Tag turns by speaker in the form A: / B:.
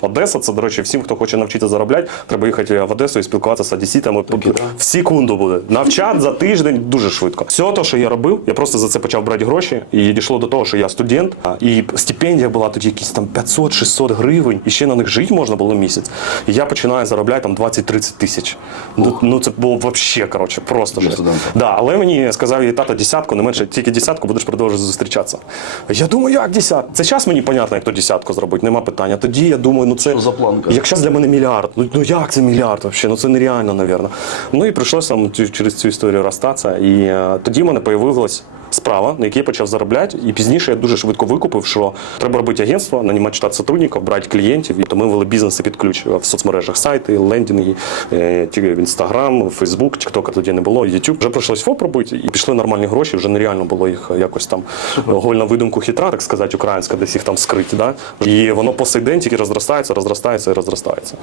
A: Одеса, це, до речі, всім, хто хоче навчитися заробляти, треба їхати в Одесу і спілкуватися з одеситами. В секунду буде. Навчати за тиждень дуже швидко. Все те, що я робив, я просто за це почав брати гроші. І дійшло до того, що я студент, і стипендія була тоді якісь там 500-600 гривень, і ще на них жити можна було місяць. І я починаю заробляти там 20-30 тисяч. Ну, ну це було взагалі, коротше, просто
B: студента.
A: Да, але мені сказав її тата десятку, не менше тільки десятку будеш продовжувати зустрічатися. Я думаю, як десятку? Це час мені понятно, як то десятку зробити, нема питання. Тоді я думаю, ну це
B: за планка?
A: Якщо для мене мільярд. Ну, ну як це мільярд взагалі? Ну це нереально, напевно. Ну і прийшлося там через цю історію розстатися. І е, тоді в мене появилась справа, на якій я почав заробляти. І пізніше я дуже швидко викупив, що треба робити агентство, нанімати штат сотрудників, брати клієнтів. І то ми вели бізнеси під ключ в соцмережах, сайти, лендінги, е, в Інстаграм, Фейсбук, Тіктока тоді не було, Ютуб. Вже прийшлось ФОП робити, і пішли нормальні гроші. Вже нереально було їх якось там голь на видумку хитра, так сказати, українська, десь їх там скрити. Да? І воно по сей день тільки розростається, розростається і розростається.